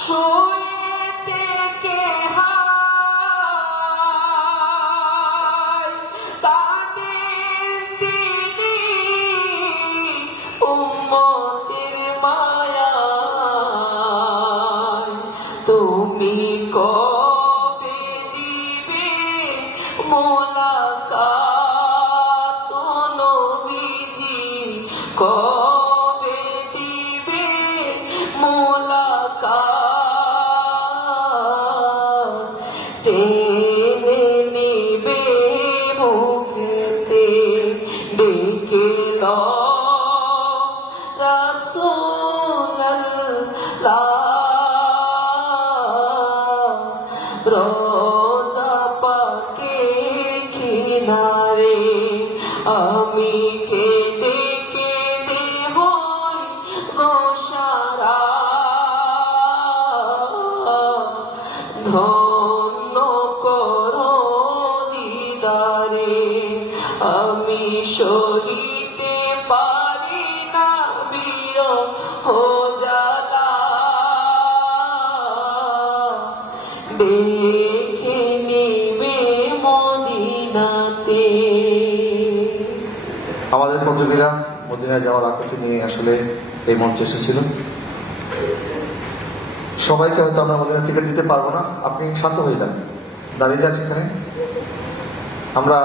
শুয়ে থেকে হায় কাঁদেন তিনি উম্মতের মায়ায়। তুমি কবে দিবে মোলাকাত নবীজি, কবে দিবে মোলাকাত? টেনে নিবে বুকেতে ডেকে লও রাসূলুল্লাহ। রোজা পাকের কিনারে আমি কেঁদে কেঁদে হই গোসারা। ধন্য করো দিদারে, আমি সহিতে পারি না বিরহ জ্বালা। দেখে নিবে মদিনাতে। আমাদের প্রতিযোগীরা মদিনায় যাওয়ার আকর্ষণ নিয়ে আসলে এই মঞ্চে এসেছিল। সবাইকে হয়তো আমরা মদিনার টিকিট দিতে পারবো না, আপনি শান্ত হয়ে যান, দাঁড়িয়ে যান সেখানে। আমরা